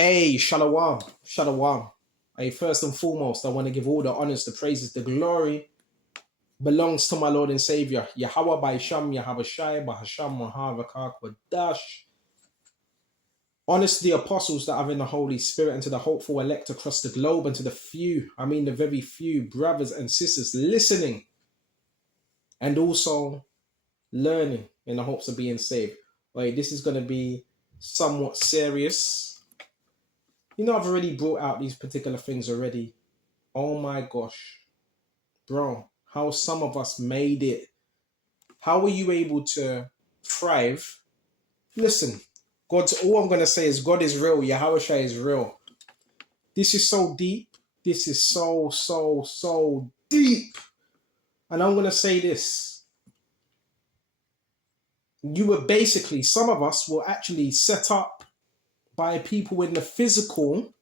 Hey, Shalom, Shalom. Hey, first and foremost, I want to give all the honors, the praises, the glory belongs to my Lord and Savior, Yahweh Baisham, Yahweh Shai, Bahasham, Mahavakak, Wadash. Honors to the apostles that are in the Holy Spirit, and to the hopeful elect across the globe, and to the few, the very few brothers and sisters listening and also learning in the hopes of being saved. Wait, this is going to be somewhat serious. You know, I've already brought out these particular things already. Oh my gosh. Bro, how some of us made it. How were you able to thrive? Listen, all I'm going to say is God is real. Yahweh Shai is real. This is so deep. This is so deep. And I'm going to say this. You were basically, some of us were actually set up by people in the physical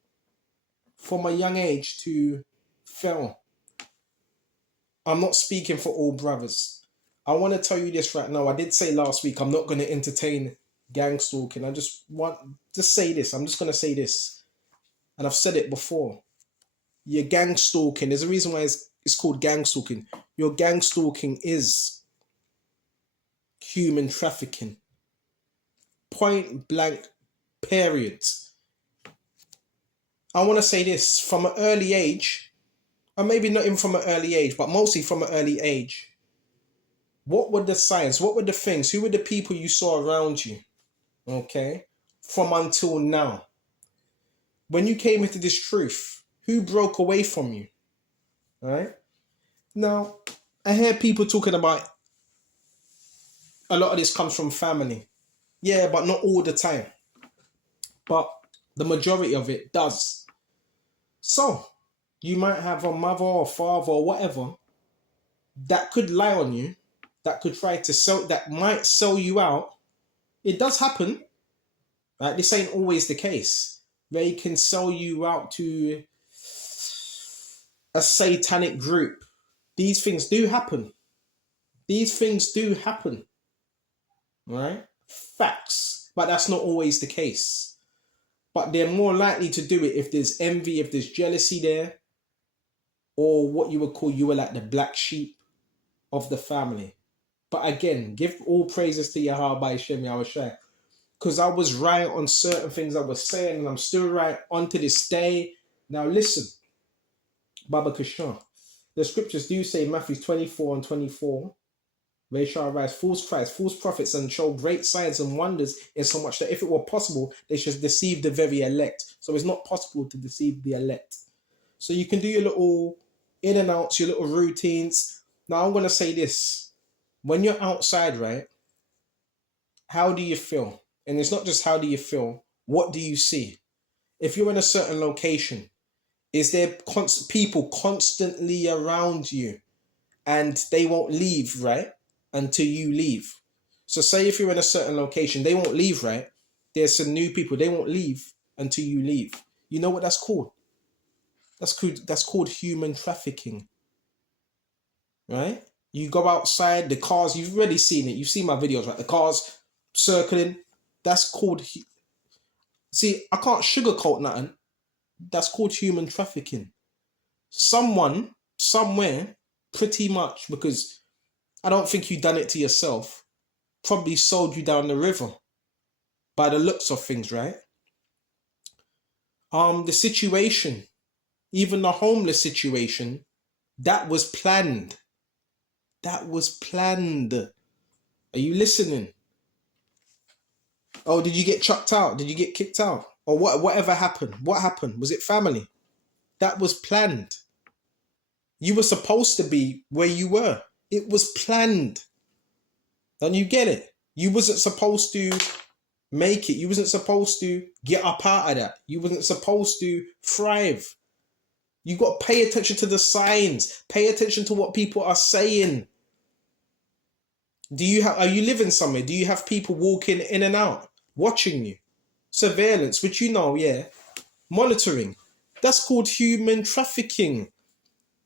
from a young age to fail. I'm not speaking for all brothers. I want to tell you this right now. I did say last week I'm not going to entertain gang stalking. I just want to say this. I'm just going to say this. And I've said it before. Your gang stalking, there's a reason why it's called gang stalking. Your gang stalking is human trafficking. Point blank, period. I want to say this. From an early age, or maybe not even from an early age, but mostly from an early age, what were the signs? What were the things? Who were the people you saw around you? Okay? From until now. When you came into this truth, who broke away from you? Right? Now, I hear people talking about a lot of this comes from family. Yeah, but not all the time. But the majority of it does. So, you might have a mother or father or whatever that could lie on you, that could try to sell, that might sell you out. It does happen. Right? This ain't always the case. They can sell you out to a satanic group. These things do happen. These things do happen. Right? Facts. But that's not always the case. But they're more likely to do it if there's envy, if there's jealousy there, or what you would call, you were like the black sheep of the family. But again, give all praises to Yahweh by Hashem, Yahweh Shai. Because I was right on certain things I was saying, and I'm still right on to this day. Now listen, Baba Kashan. The scriptures do say, Matthew 24 and 24, they shall arise false Christ, false prophets, and show great signs and wonders, insomuch that if it were possible, they should deceive the very elect. So it's not possible to deceive the elect. So you can do your little in and outs, your little routines. Now I'm going to say this. When you're outside, right, how do you feel? And it's not just how do you feel, what do you see? If you're in a certain location, is there people constantly around you and they won't leave, right, until you leave? So say if you're in a certain location, they won't leave, right? There's some new people, they won't leave until you leave. You know what that's called? That's called human trafficking, right? You go outside, the cars, you've already seen it. You've seen my videos, right? The cars circling. That's called... See, I can't sugarcoat nothing. That's called human trafficking. Someone, somewhere, pretty much, because I don't think you done it to yourself, probably sold you down the river by the looks of things, right? The situation, even the homeless situation, that was planned. That was planned. Are you listening? Oh, did you get chucked out? Did you get kicked out? Or whatever happened? What happened? Was it family? That was planned. You were supposed to be where you were. It was planned. Don't you get it? You wasn't supposed to make it. You wasn't supposed to get up out of that. You wasn't supposed to thrive. You got to pay attention to the signs. Pay attention to what people are saying. Are you living somewhere? Do you have people walking in and out, watching you? Surveillance, which you know, yeah. Monitoring. That's called human trafficking.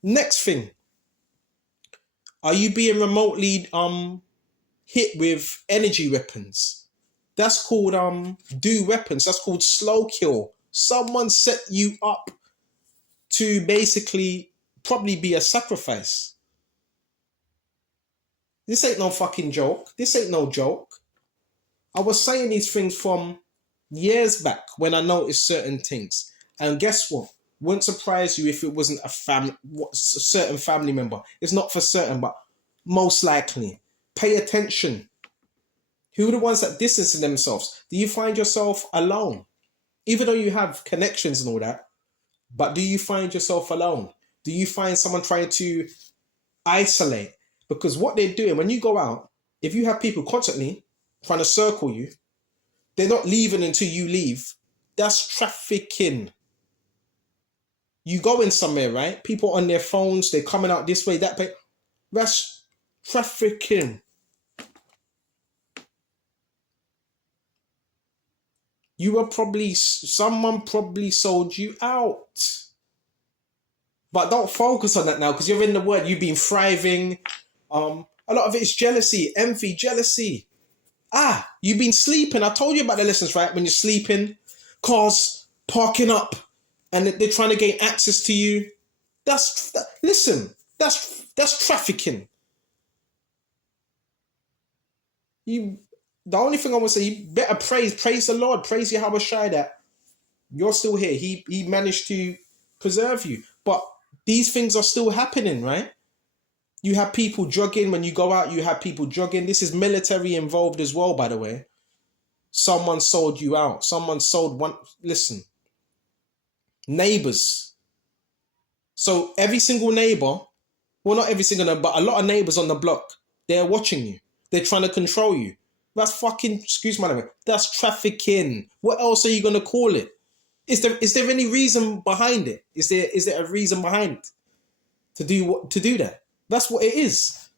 Next thing. Are you being remotely hit with energy weapons? That's called do weapons. That's called slow kill. Someone set you up to basically probably be a sacrifice. This ain't no fucking joke. This ain't no joke. I was saying these things from years back when I noticed certain things. And guess what? Wouldn't surprise you if it wasn't a certain family member. It's not for certain, but most likely. Pay attention. Who are the ones that distance themselves? Do you find yourself alone? Even though you have connections and all that, but do you find yourself alone? Do you find someone trying to isolate? Because what they're doing, when you go out, if you have people constantly trying to circle you, they're not leaving until you leave. That's trafficking. You go in somewhere, right? People on their phones, they're coming out this way, that way. That's trafficking. Someone probably sold you out. But don't focus on that now, because you're in the word. You've been thriving. A lot of it is jealousy, envy, jealousy. You've been sleeping. I told you about the lessons, right? When you're sleeping, cars parking up, and they're trying to gain access to you. That's trafficking. The only thing I want to say, you better praise the Lord, praise Yahweh Shai that you're still here. He managed to preserve you. But these things are still happening, right? You have people jogging. When you go out, you have people jogging. This is military involved as well, by the way. Someone sold you out. Someone sold one. Listen, neighbors. So every single neighbor, well, not every single neighbor, but a lot of neighbors on the block, they're watching you. They're trying to control you. That's fucking, excuse my language, that's trafficking. What else are you going to call it? Is there any reason behind it? Is there a reason behind it to do that? That's what it is.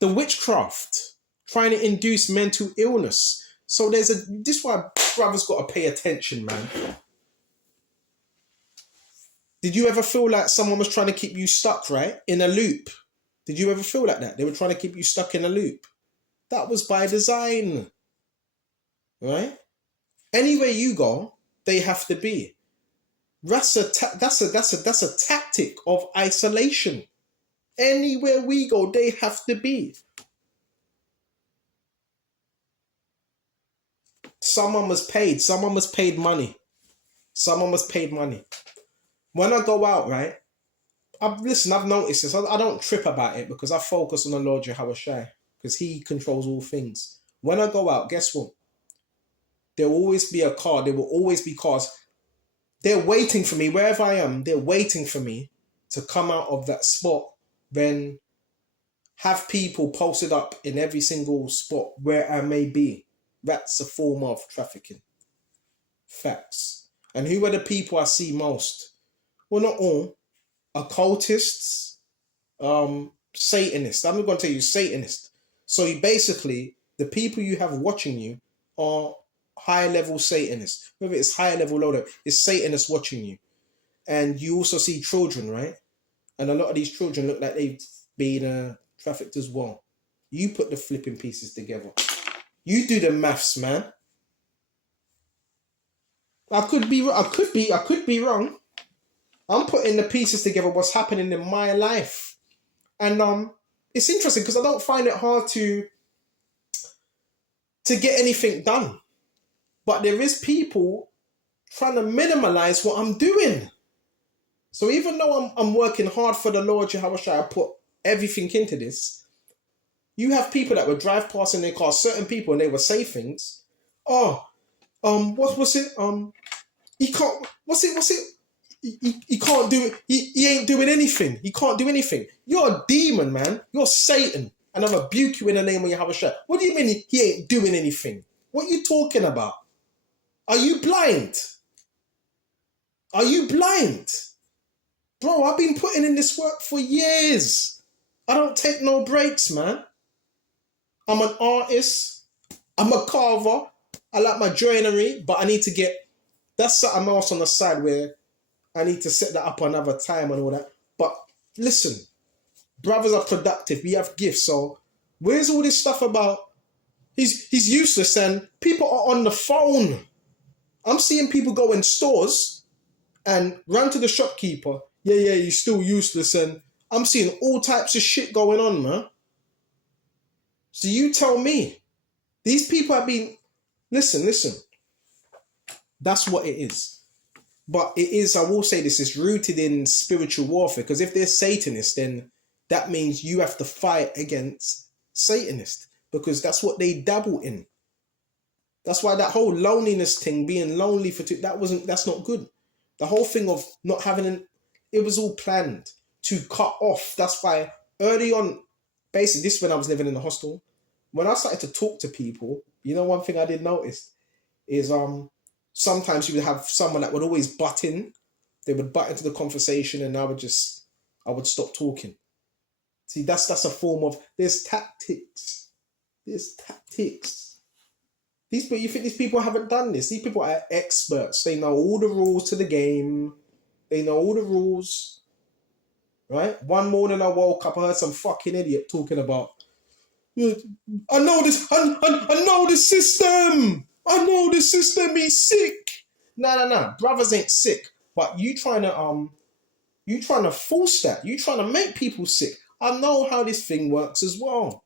The witchcraft, trying to induce mental illness. So this is why brothers got to pay attention, man. Did you ever feel like someone was trying to keep you stuck, right? In a loop? Did you ever feel like that? They were trying to keep you stuck in a loop. That was by design, right? Anywhere you go, they have to be. That's a tactic of isolation. Anywhere we go, they have to be. Someone was paid. Someone was paid money. Someone was paid money. When I go out, right? I've noticed this. I don't trip about it because I focus on the Lord Yahweh Shai, because he controls all things. When I go out, guess what? There will always be a car. There will always be cars. They're waiting for me wherever I am. They're waiting for me to come out of that spot, then have people posted up in every single spot where I may be. That's a form of trafficking. Facts. And who are the people I see most? Well, not all. Occultists, Satanists. I'm not going to tell you Satanists. So basically, the people you have watching you are high-level Satanists. Whether it's high-level or low-level, it's Satanists watching you. And you also see children, right? And a lot of these children look like they've been trafficked as well. You put the flipping pieces together. You do the maths, man. I could be wrong. I'm putting the pieces together, what's happening in my life. And it's interesting because I don't find it hard to get anything done. But there is people trying to minimize what I'm doing. So even though I'm working hard for the Lord Yahweh Shai, I put everything into this. You have people that would drive past in their car, certain people, and they would say things. What was it? He can't. What's it? He can't do it. He ain't doing anything. He can't do anything. You're a demon, man. You're Satan. And I rebuke you in the name of Yahweh Shai. What do you mean he ain't doing anything? What are you talking about? Are you blind? Are you blind? Bro, I've been putting in this work for years. I don't take no breaks, man. I'm an artist. I'm a carver. I like my joinery, but I need to get... That's something else on the side where I need to set that up another time and all that. But listen, brothers are productive. We have gifts. So where's all this stuff about he's useless and people are on the phone? I'm seeing people go in stores and run to the shopkeeper. Yeah, you're still useless. And I'm seeing all types of shit going on, man. So you tell me, these people have been, listen, that's what it is. But it is, I will say this, is rooted in spiritual warfare. Because if they're Satanists, then that means you have to fight against Satanists. Because that's what they dabble in. That's why that whole loneliness thing, being lonely for that's not good. The whole thing of not having it was all planned to cut off. That's why early on, basically, this is when I was living in the hostel. When I started to talk to people, one thing I did notice is sometimes you would have someone that would always butt in. They would butt into the conversation, and I would stop talking. See, that's a form of there's tactics. There's tactics. You think these people haven't done this? These people are experts. They know all the rules to the game. They know all the rules. Right? One morning I woke up, I heard some fucking idiot talking about, I know this, I know the system. I know the system is sick. No. Brothers ain't sick. But you trying to force that. You trying to make people sick. I know how this thing works as well.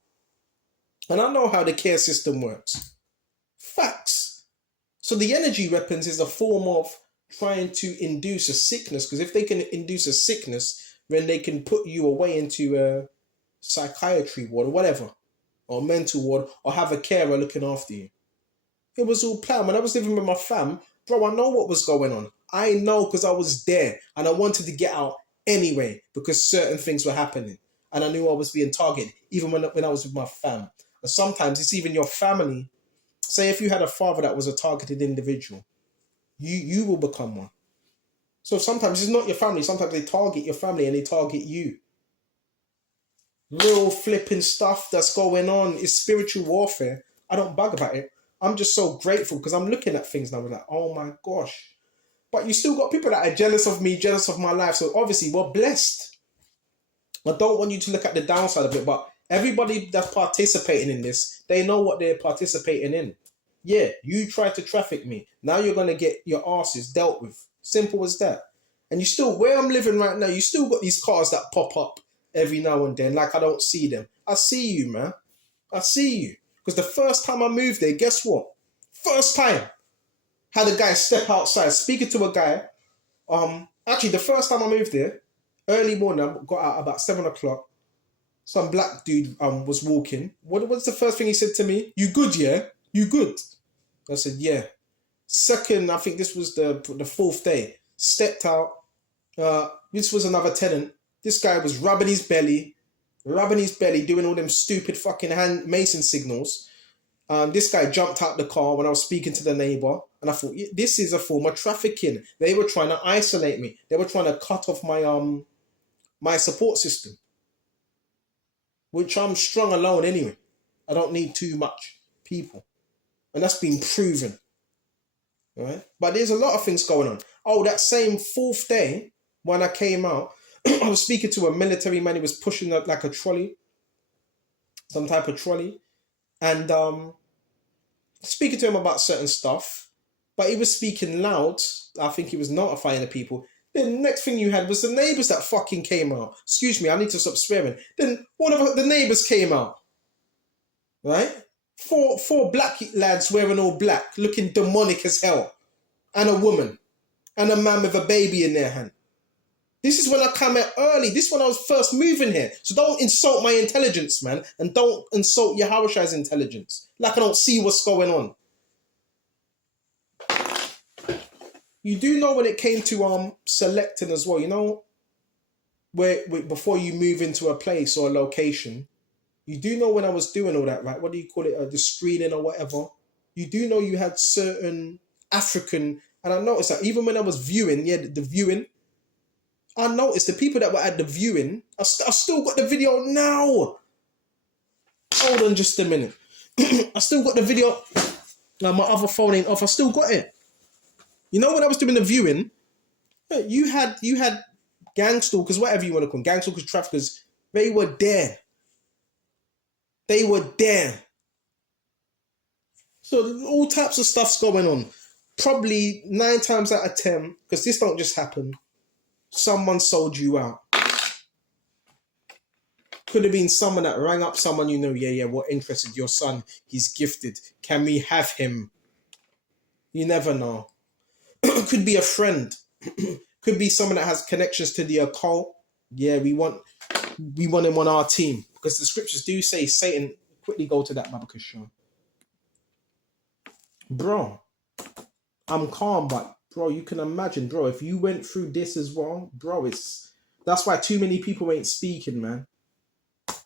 And I know how the care system works. Facts. So the energy weapons is a form of trying to induce a sickness, because if they can induce a sickness, then they can put you away into a psychiatry ward or whatever, or mental ward, or have a carer looking after you. It was all planned. When I was living with my fam, bro, I know what was going on. I know because I was there and I wanted to get out anyway because certain things were happening. And I knew I was being targeted, even when I was with my fam. And sometimes it's even your family. Say if you had a father that was a targeted individual, you will become one. So sometimes it's not your family. Sometimes they target your family and they target you. Real flipping stuff that's going on is spiritual warfare. I don't bug about it. I'm just so grateful because I'm looking at things now and I'm like, oh my gosh. But you still got people that are jealous of me, jealous of my life. So obviously we're blessed. I don't want you to look at the downside of it, but everybody that's participating in this, they know what they're participating in. Yeah, you tried to traffic me. Now you're going to get your asses dealt with. Simple as that. And you still, where I'm living right now, you still got these cars that pop up every now and then, like I don't see them. I see you, man. I see you. Because the first time I moved there, guess what? First time, had a guy step outside, speaking to a guy. Actually, the first time I moved there, early morning, I got out about 7 o'clock. Some black dude was walking. What's the first thing he said to me? You good, yeah? You good? I said, yeah. Second, I think this was the fourth day. Stepped out. This was another tenant. This guy was rubbing his belly, doing all them stupid fucking hand mason signals. This guy jumped out the car when I was speaking to the neighbor, and I thought, this is a form of trafficking. They were trying to isolate me. They were trying to cut off my support system, which I'm strong alone anyway. I don't need too much people, and that's been proven. All right, but there's a lot of things going on. Oh, that same fourth day when I came out, I was speaking to a military man. He was pushing like a trolley, some type of trolley, and speaking to him about certain stuff, but he was speaking loud. I think he was notifying the people. Then the next thing you had was the neighbours that fucking came out. Excuse me, I need to stop swearing. Then one of the neighbours came out, right? Four black lads wearing all black, looking demonic as hell, and a woman, and a man with a baby in their hand. This is when I come out early. This is when I was first moving here. So don't insult my intelligence, man. And don't insult Yahushua's intelligence. Like I don't see what's going on. You do know when it came to selecting as well, you know, where before you move into a place or a location, you do know when I was doing all that, right? What do you call it? The screening or whatever. You do know you had certain African, and I noticed that even when I was viewing, the viewing, I noticed the people that were at the viewing, I still got the video now. Hold on just a minute. I still got the video. Now my other phone ain't off. I still got it. You know when I was doing the viewing, you had gang stalkers, whatever you want to call them, gang stalkers, traffickers. They were there. They were there. So all types of stuff's going on. probably 9 times out of 10, because this don't just happen, someone sold you out. Could have been someone that rang up someone you know, yeah, we're interested. Your son, he's gifted. Can we have him? You never know. Could be a friend. Could be someone that has connections to the occult. Yeah, we want him on our team. Because the scriptures do say Satan, quickly go to that Babaka show. Bro, I'm calm, but bro, you can imagine, bro, if you went through this as well, bro, that's why too many people ain't speaking, man.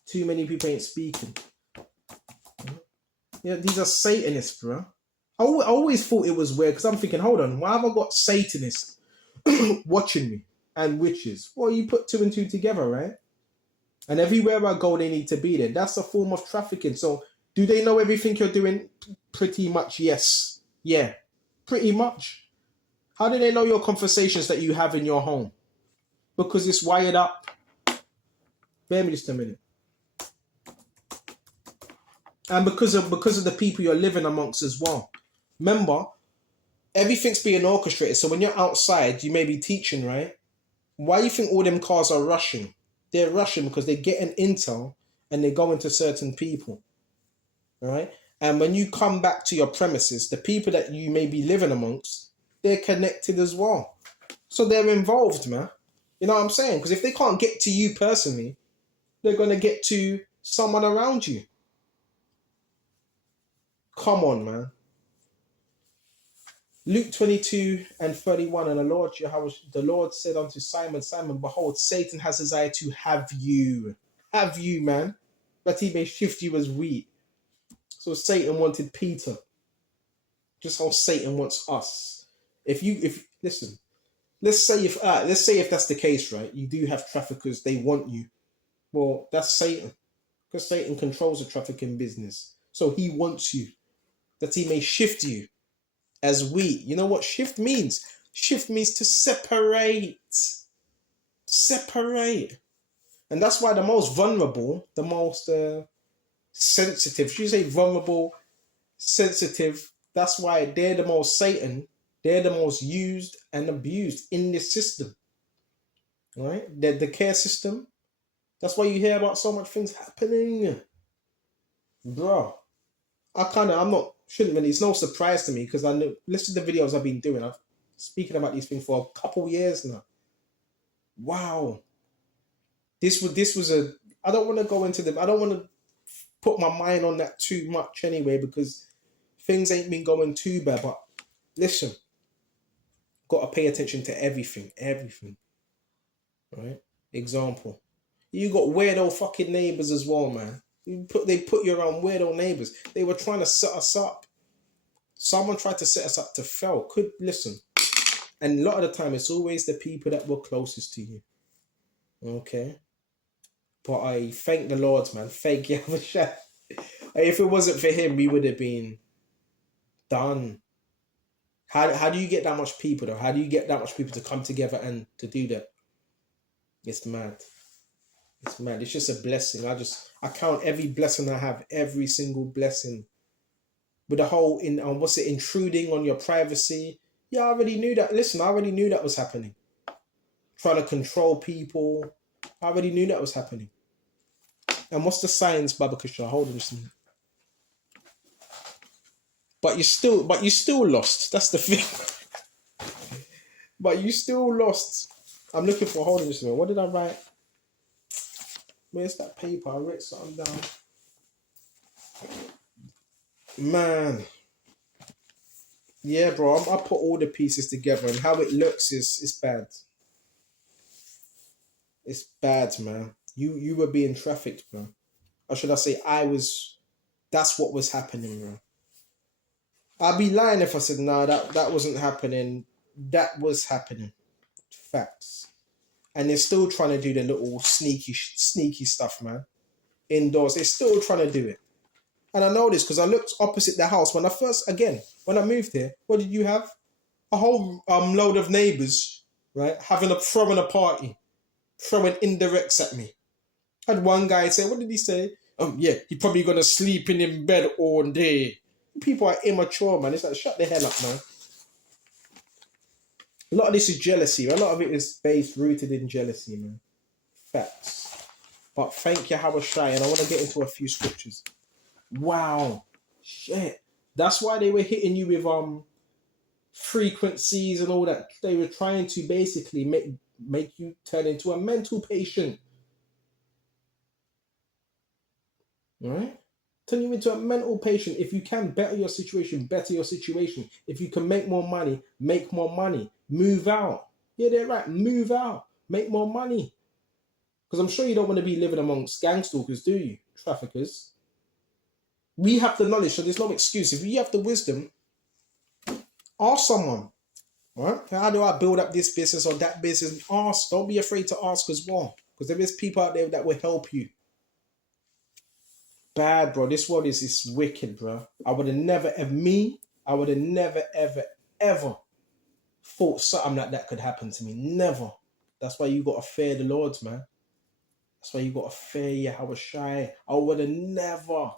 Too many people ain't speaking. Yeah, these are Satanists, bro. I always thought it was weird because I'm thinking, hold on, why have I got Satanists watching me and witches? Well, you put 2 and 2 together, right? And everywhere I go, they need to be there. That's a form of trafficking. So do they know everything you're doing? Pretty much, yes. Yeah, pretty much. How do they know your conversations that you have in your home? Because it's wired up. Bear me just a minute. And because of the people you're living amongst as well. Remember, everything's being orchestrated. So when you're outside, you may be teaching, right? Why do you think all them cars are rushing? They're rushing because they get an intel and they go into certain people, right? And when you come back to your premises, the people that you may be living amongst, they're connected as well. So they're involved, man. You know what I'm saying? Because if they can't get to you personally, they're going to get to someone around you. Come on, man. Luke 22 and 31, and the Lord said unto Simon, Simon, behold, Satan has desired to have you, man, that he may shift you as wheat. So Satan wanted Peter, just how Satan wants us. Listen, let's say if that's the case, right? You do have traffickers, they want you. Well, that's Satan, because Satan controls the trafficking business. So he wants you, that he may shift you as wheat. You know what shift means? Shift means to separate. Separate. And that's why the most vulnerable, the most sensitive, should you say vulnerable, sensitive, that's why they're the most Satan, they're the most used and abused in this system. Right? The care system. That's why you hear about so much things happening. Bro. It's no surprise to me because I know, listen to the videos I've been doing. I've speaking about these things for a couple years now. Wow. This was I don't want to go into them. I don't want to put my mind on that too much anyway because things ain't been going too bad. But listen, got to pay attention to everything. Right? Example. You got weirdo fucking neighbors as well, man. They put you around weirdo neighbors. They were trying to set us up. Someone tried to set us up to fail. Listen. And a lot of the time, it's always the people that were closest to you. Okay? But I thank the Lord, man. Thank you. If it wasn't for him, we would have been done. How do you get that much people, though? How do you get that much people to come together and to do that? It's mad. It's mad. It's just a blessing. I count every blessing I have, every single blessing. With the whole intruding on your privacy. Yeah, I already knew that. Listen, I already knew that was happening. Trying to control people. I already knew that was happening. And what's the science, Babakasha? Hold on just a minute. But you still lost. That's the thing. But you still lost. I'm looking for, hold on just a minute. What did I write? Where's that paper? I wrote something down. Man. Yeah, bro. I put all the pieces together and how it looks is bad. It's bad, man. You were being trafficked, bro. Or should I say that's what was happening, bro. I'd be lying if I said, no, that wasn't happening. That was happening. Facts. And they're still trying to do the little sneaky stuff, man. Indoors. They're still trying to do it. And I know this because I looked opposite the house when I moved here. What did you have? A whole load of neighbours, right? Throwing a party. Throwing indirects at me. I had one guy say, what did he say? Yeah, he's probably going to sleep in bed all day. People are immature, man. It's like, shut the hell up, man. A lot of this is jealousy. A lot of it is based, rooted in jealousy, man. Facts. But thank you, Habashai, and I want to get into a few scriptures. Wow. Shit. That's why they were hitting you with frequencies and all that. They were trying to basically make you turn into a mental patient. Right? Turn you into a mental patient. If you can better your situation, better your situation. If you can make more money, make more money. Move out. Yeah, they're right. Move out. Make more money. Because I'm sure you don't want to be living amongst gang stalkers, do you? Traffickers. We have the knowledge, so there's no excuse. If you have the wisdom, ask someone. Right? How do I build up this business or that business? Ask. Don't be afraid to ask as well. Because there is people out there that will help you. Bad, bro. This world is wicked, bro. I would have never, ever thought something like that could happen to me. Never. That's why you got to fear the Lord, man. That's why you got to fear Yahweh Shai. I would have never.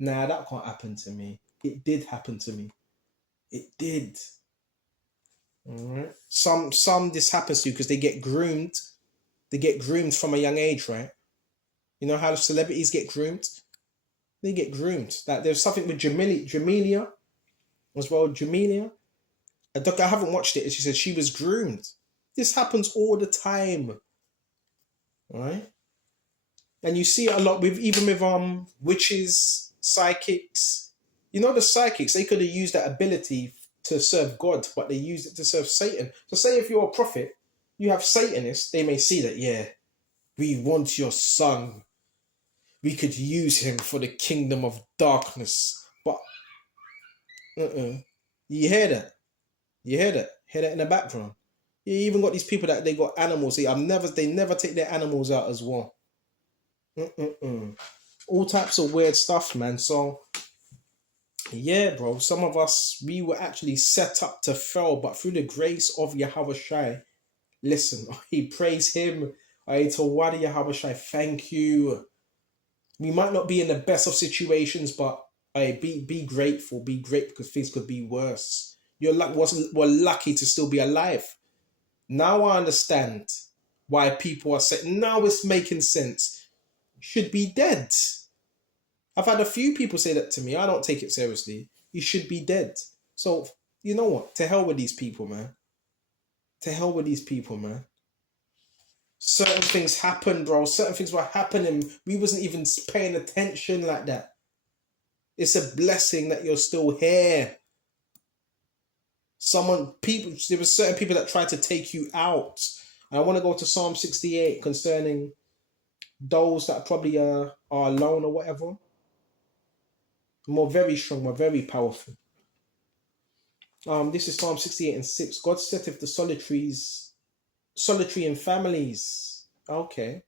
Nah, that can't happen to me. It did happen to me. It did. All right. Some this happens to because they get groomed. They get groomed from a young age, right? You know how celebrities get groomed? They get groomed. Like there's something with Jamelia as well. Jamelia. I haven't watched it. She said she was groomed. This happens all the time, right? And you see it a lot with even with witches, psychics. You know the psychics, they could have used that ability to serve God, but they used it to serve Satan. So say if you're a prophet, you have Satanists, they may see that, yeah, we want your son. We could use him for the kingdom of darkness. But you hear that? You hear that? Hear that in the background? You even got these people that they got animals. See, they never take their animals out as well. All types of weird stuff, man. So yeah, bro. Some of us, we were actually set up to fail, but through the grace of Yahweh Shai, listen, he praise him. I to Wadi Yahweh Shai, thank you. We might not be in the best of situations, but be grateful, be grateful because things could be worse. We're lucky to still be alive. Now I understand why people are saying, now it's making sense. Should be dead. I've had a few people say that to me. I don't take it seriously. You should be dead. So, you know what? To hell with these people, man. To hell with these people, man. Certain things happen, bro. Certain things were happening. We wasn't even paying attention like that. It's a blessing that you're still here. There were certain people that tried to take you out. And I want to go to Psalm 68 concerning those that probably are alone or whatever. More very strong, more very powerful. This is Psalm 68 and 6. God setteth the solitary in families. Okay.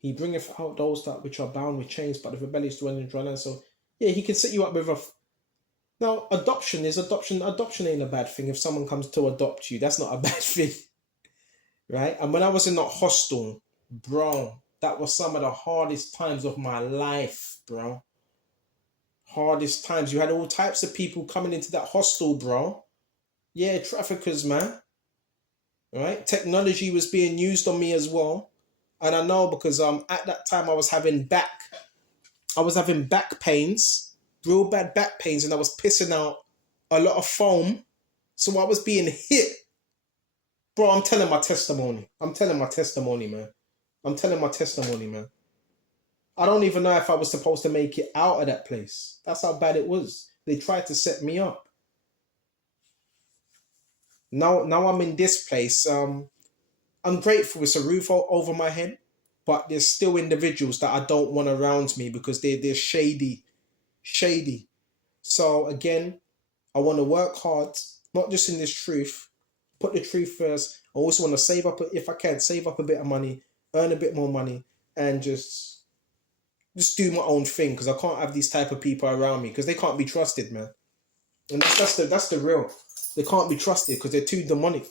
He bringeth out those that which are bound with chains, but the rebellious dwell in dry land. So yeah, he can set you up with a. Now, adoption. Adoption ain't a bad thing. If someone comes to adopt you, that's not a bad thing, right? And when I was in that hostel, bro, that was some of the hardest times of my life, bro. Hardest times. You had all types of people coming into that hostel, bro. Yeah, traffickers, man. Right? Technology was being used on me as well. And I know because at that time I was having back pains, real bad back pains, and I was pissing out a lot of foam. So I was being hit. Bro, I'm telling my testimony. Man. I'm telling my testimony, man. I don't even know if I was supposed to make it out of that place. That's how bad it was. They tried to set me up. Now I'm in this place. I'm grateful it's a roof over my head, but there's still individuals that I don't want around me because they're shady. So again, I want to work hard, not just in this truth, put the truth first. I also want to save up, if I can, save up a bit of money, earn a bit more money, and just do my own thing because I can't have these type of people around me because they can't be trusted, man. And that's the real. They can't be trusted because they're too demonic.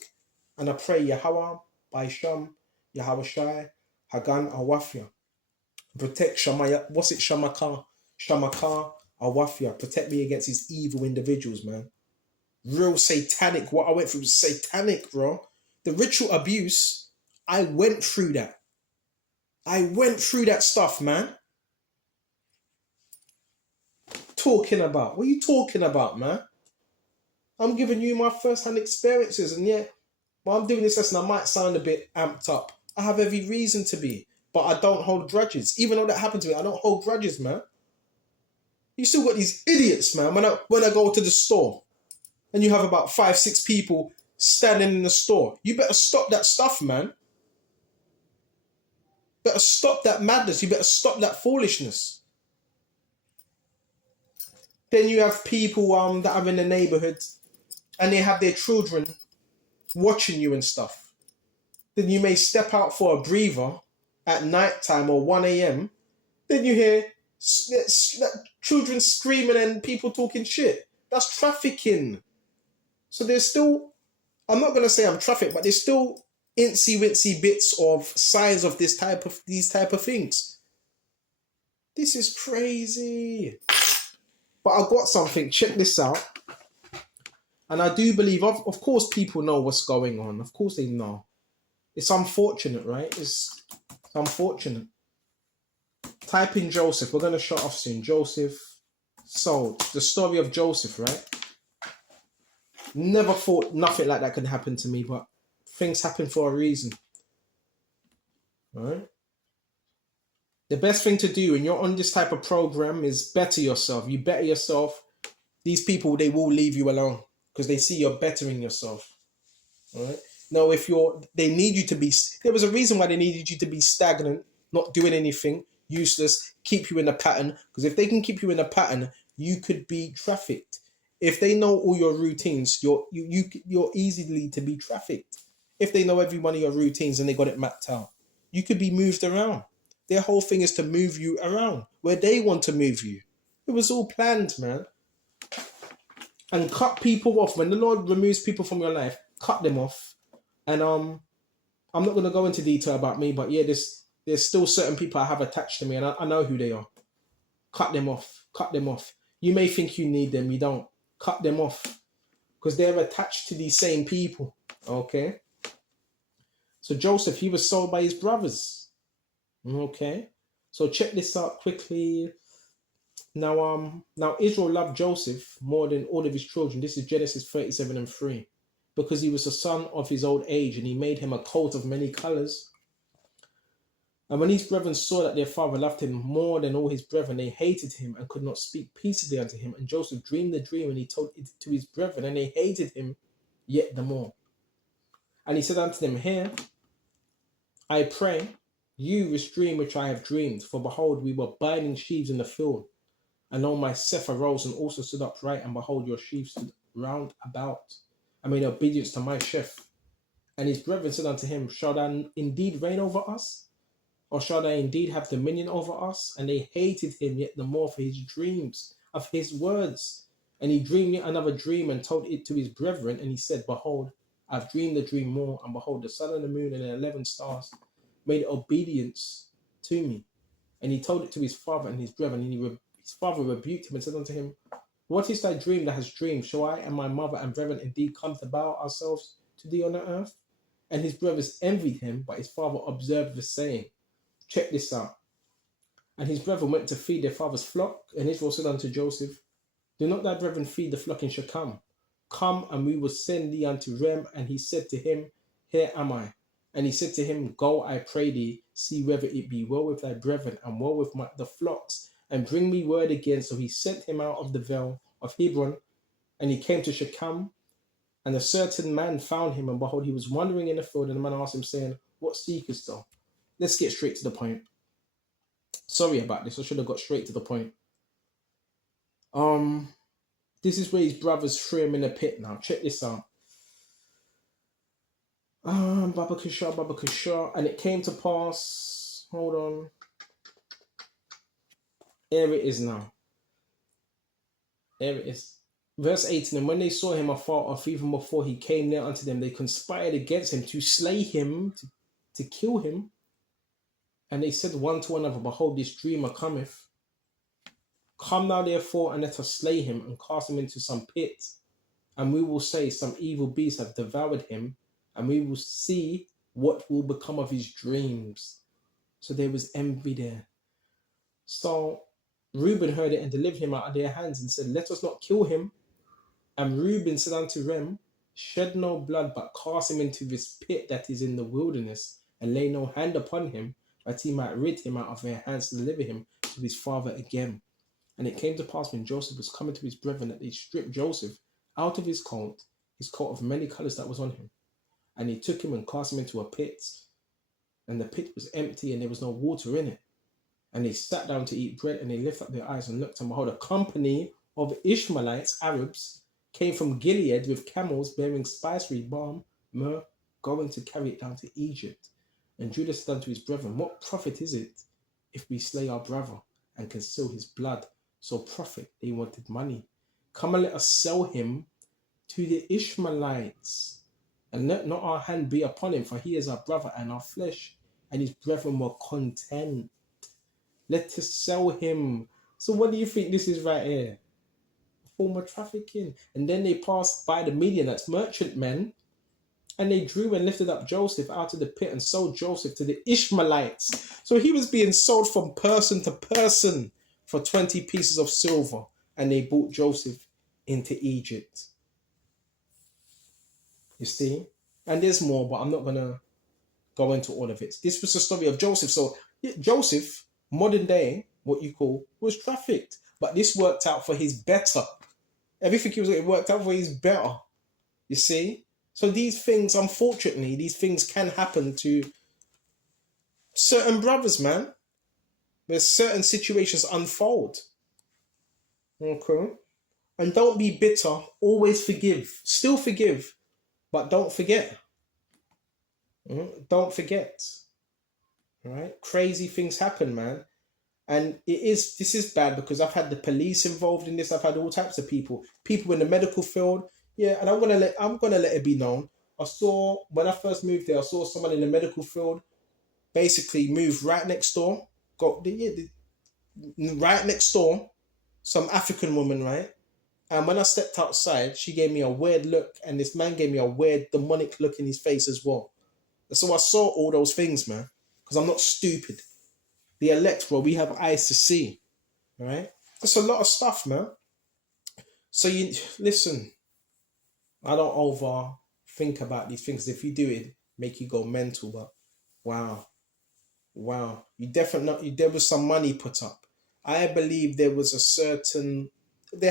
And I pray Yahweh, Baisham, Yahweh Shai, Hagan, Awafia. Protect Shamaya. What's it? Shamaka, Awafia. Protect me against these evil individuals, man. Real satanic. What I went through was satanic, bro. The ritual abuse, I went through that. I went through that stuff, man. Talking about? What are you talking about, man? I'm giving you my first-hand experiences, and yeah, while I'm doing this lesson, I might sound a bit amped up. I have every reason to be, but I don't hold grudges. Even though that happened to me, I don't hold grudges, man. You still got these idiots, man. When I go to the store, and you have about 5, 6 people standing in the store, you better stop that stuff, man. Better stop that madness. You better stop that foolishness. Then you have people that are in the neighborhood, and they have their children watching you and stuff. Then you may step out for a breather at night time or 1 a.m. Then you hear children screaming and people talking shit. That's trafficking. So there's still, I'm not going to say I'm trafficked, but there's still incy wincy bits of signs of these type of things. This is crazy. But I got something. Check this out. And I do believe, of course, people know what's going on. Of course they know. It's unfortunate, right? It's unfortunate. Type in Joseph. We're going to shut off soon. Joseph sold. The story of Joseph, right? Never thought nothing like that could happen to me, but things happen for a reason. Right? The best thing to do when you're on this type of program is better yourself. You better yourself. These people, they will leave you alone because they see you're bettering yourself. All right? Now, they need you to be, there was a reason why they needed you to be stagnant, not doing anything, useless, keep you in a pattern. Because if they can keep you in a pattern, you could be trafficked. If they know all your routines, you're easily to be trafficked. If they know every one of your routines and they got it mapped out, you could be moved around. Their whole thing is to move you around where they want to move you. It was all planned, man. And cut people off. When the Lord removes people from your life, cut them off. And I'm not going to go into detail about me, but yeah, there's still certain people I have attached to me, and I know who they are. Cut them off. Cut them off. You may think you need them, you don't. Cut them off. Because they're attached to these same people. Okay? So Joseph, he was sold by his brothers. Okay? So check this out quickly. Now Israel loved Joseph more than all of his children. This is Genesis 37:3. Because he was the son of his old age, and he made him a coat of many colors. And when his brethren saw that their father loved him more than all his brethren, they hated him and could not speak peaceably unto him. And Joseph dreamed the dream, and he told it to his brethren, and they hated him yet the more. And he said unto them, Here, I pray, you this dream which I have dreamed. For behold, we were binding sheaves in the field. And lo, my Seth arose and also stood upright, and behold, your sheaves stood round about. I made obedience to my chef. And his brethren said unto him, Shall thou indeed reign over us? Or shall thou indeed have dominion over us? And they hated him yet the more for his dreams of his words. And he dreamed yet another dream and told it to his brethren. And he said, Behold, I've dreamed the dream more. And behold, the sun and the moon and the 11 stars made obedience to me. And he told it to his father and his brethren. And his father rebuked him and said unto him, What is thy dream that has dreamed? Shall I and my mother and brethren indeed come to bow ourselves to thee on the earth? And his brothers envied him, but his father observed the saying. Check this out. And his brethren went to feed their father's flock, and Israel said unto Joseph, Do not thy brethren feed the flock in Shechem? Come, and we will send thee unto Rem. And he said to him, Here am I. And he said to him, Go, I pray thee, see whether it be well with thy brethren, and well with the flocks, and bring me word again. So he sent him out of the vale of Hebron, and he came to Shechem. And a certain man found him, and behold, he was wandering in the field, and the man asked him, saying, What seekest thou? Let's get straight to the point. Sorry about this. I should have got straight to the point. This is where his brothers threw him in a pit now. Check this out. Baba Kishar. And it came to pass. Hold on. Here it is now. Here it is. Verse 18. And when they saw him afar off, even before he came near unto them, they conspired against him to slay him, to kill him. And they said one to another, Behold, this dreamer cometh. Come now therefore, and let us slay him, and cast him into some pit, And we will say some evil beasts have devoured him, and we will see what will become of his dreams. So there was envy there. So Reuben heard it and delivered him out of their hands and said, let us not kill him. And Reuben said unto them, shed no blood, but cast him into this pit that is in the wilderness, and lay no hand upon him, that he might rid him out of their hands to deliver him to his father again. And it came to pass when Joseph was coming to his brethren that they stripped Joseph out of his coat of many colours that was on him. And he took him and cast him into a pit. And the pit was empty and there was no water in it. And they sat down to eat bread, and they lifted up their eyes and looked, and behold, a company of Ishmaelites, Arabs, came from Gilead with camels bearing spicery, balm, myrrh, going to carry it down to Egypt. And Judah said unto his brethren, what profit is it if we slay our brother and conceal his blood? So profit, they wanted money. Come and let us sell him to the Ishmaelites, and let not our hand be upon him, for he is our brother and our flesh. And his brethren were content. Let us sell him. So what do you think this is right here? A form of trafficking. And then they passed by the Midianites, merchantmen, and they drew and lifted up Joseph out of the pit and sold Joseph to the Ishmaelites. So he was being sold from person to person for 20 pieces of silver. And they brought Joseph into Egypt. You see? And there's more, but I'm not going to go into all of it. This was the story of Joseph. So Joseph, modern day, what you call, was trafficked. But this worked out for his better. Everything it worked out for his better. You see? So these things, unfortunately, these things can happen to certain brothers, man. Where certain situations unfold. Okay? And don't be bitter. Always forgive. Still forgive. But don't forget. Don't forget. All right? Crazy things happen, man. And this is bad because I've had the police involved in this. I've had all types of people in the medical field. Yeah, and I'm gonna let it be known. I saw when I first moved there, I saw someone in the medical field basically move right next door. Right next door, some African woman, right? And when I stepped outside, she gave me a weird look, and this man gave me a weird demonic look in his face as well. And so I saw all those things, man, because I'm not stupid. The elect, bro, we have eyes to see. Right? There's a lot of stuff, man. So you listen, I don't over think about these things. If you do it, make you go mental, but wow. You definitely there was some money put up. I believe there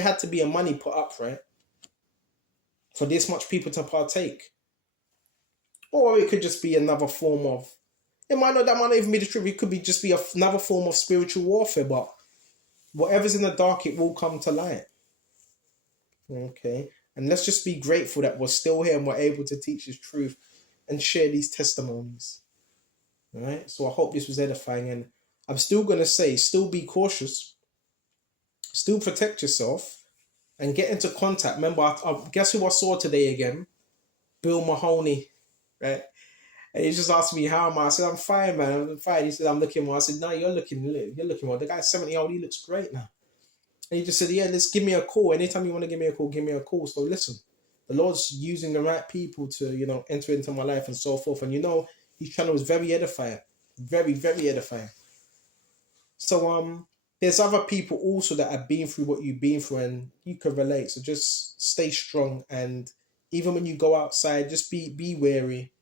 had to be a money put up, right? For this much people to partake. Or it could just be another form of that might not even be the truth. It could be just be another form of spiritual warfare, but whatever's in the dark, it will come to light. Okay. And let's just be grateful that we're still here and we're able to teach this truth and share these testimonies. All right. So I hope this was edifying. And I'm still going to say, still be cautious. Still protect yourself and get into contact. Remember, I guess who I saw today again? Bill Mahoney. Right. And he just asked me, how am I? I said, I'm fine, man. I'm fine. He said, I'm looking well. I said, no, you're looking well. The guy's 70 old. He looks great now. And he just said, yeah, let's give me a call. Anytime you want to give me a call, give me a call. So listen, the Lord's using the right people to, enter into my life and so forth. And his channel is very edifying. Very, very edifying. So there's other people also that have been through what you've been through and you can relate. So just stay strong. And even when you go outside, just be wary.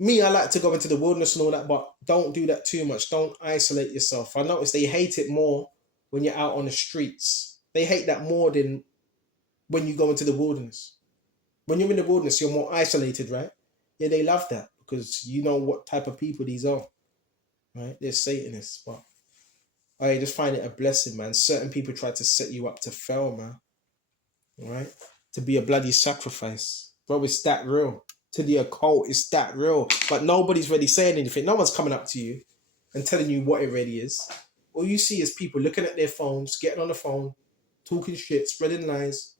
Me, I like to go into the wilderness and all that, but don't do that too much. Don't isolate yourself. I notice they hate it more when you're out on the streets. They hate that more than when you go into the wilderness. When you're in the wilderness, you're more isolated, right? Yeah, they love that because you know what type of people these are, right? They're Satanists, but I just find it a blessing, man. Certain people try to set you up to fail, man. All right? To be a bloody sacrifice. Bro, it's that real. To the occult, it's that real. But nobody's really saying anything. No one's coming up to you and telling you what it really is. All you see is people looking at their phones, getting on the phone, talking shit, spreading lies.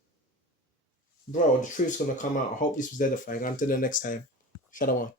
Bro, the truth's going to come out. I hope this was edifying. Until the next time. Shalom.